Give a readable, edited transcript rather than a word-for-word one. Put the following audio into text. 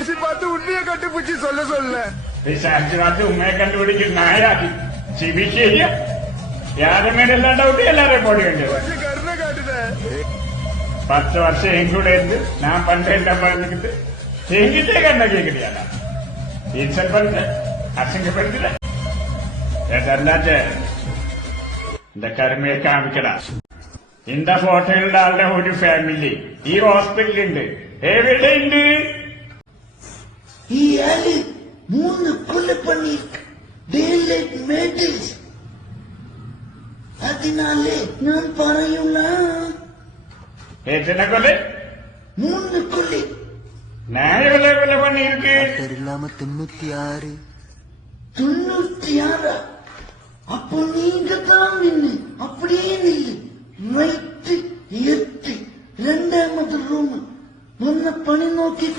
பிசாசி பார்த்து உண்மையை கண்டுபிடிச்சு சொல்ல பிசாசி பார்த்து உண்மையை கண்டுபிடிச்சு நாயாதி சிபிசியா யாரு மேல எல்லாம் டவுட் எல்லாரும் போட வேண்டியது கருணை காட்டுத 10 வருஷம் எங்கூட இருந்து நான் பண்றேன் பண்ணிக்கிட்டு எங்கிட்டே கண்ண கேக்குறியாடா இன்சல் பண்ற அசிங்கப்படுத்துற ഏതല്ലാതെ இந்த கருமையை காமிக்கடா இந்த ഫോട്ടോയിലുള്ള ആളുടെ ഒരു ഫാമിലി ഈ ഹോസ്പിറ്റലുണ്ട് എവിടെയുണ്ട് ഈ ആള് 3 കൊല பண்ணிருக்கு ഡേലൈറ്റ് മെഡിൽസ് അതിനാലേ ഞാൻ പറയൂല എത്ര കൊല 3 കൊല நான் எவ்வளவு கொலை பண்ணிருக்கு இல்லாம 96 அப்போ நீங்க தான் நின்னு அப்படியே நில்லு ரைட்டு 8 2வது ரூம் முன்ன பணி நோக்கி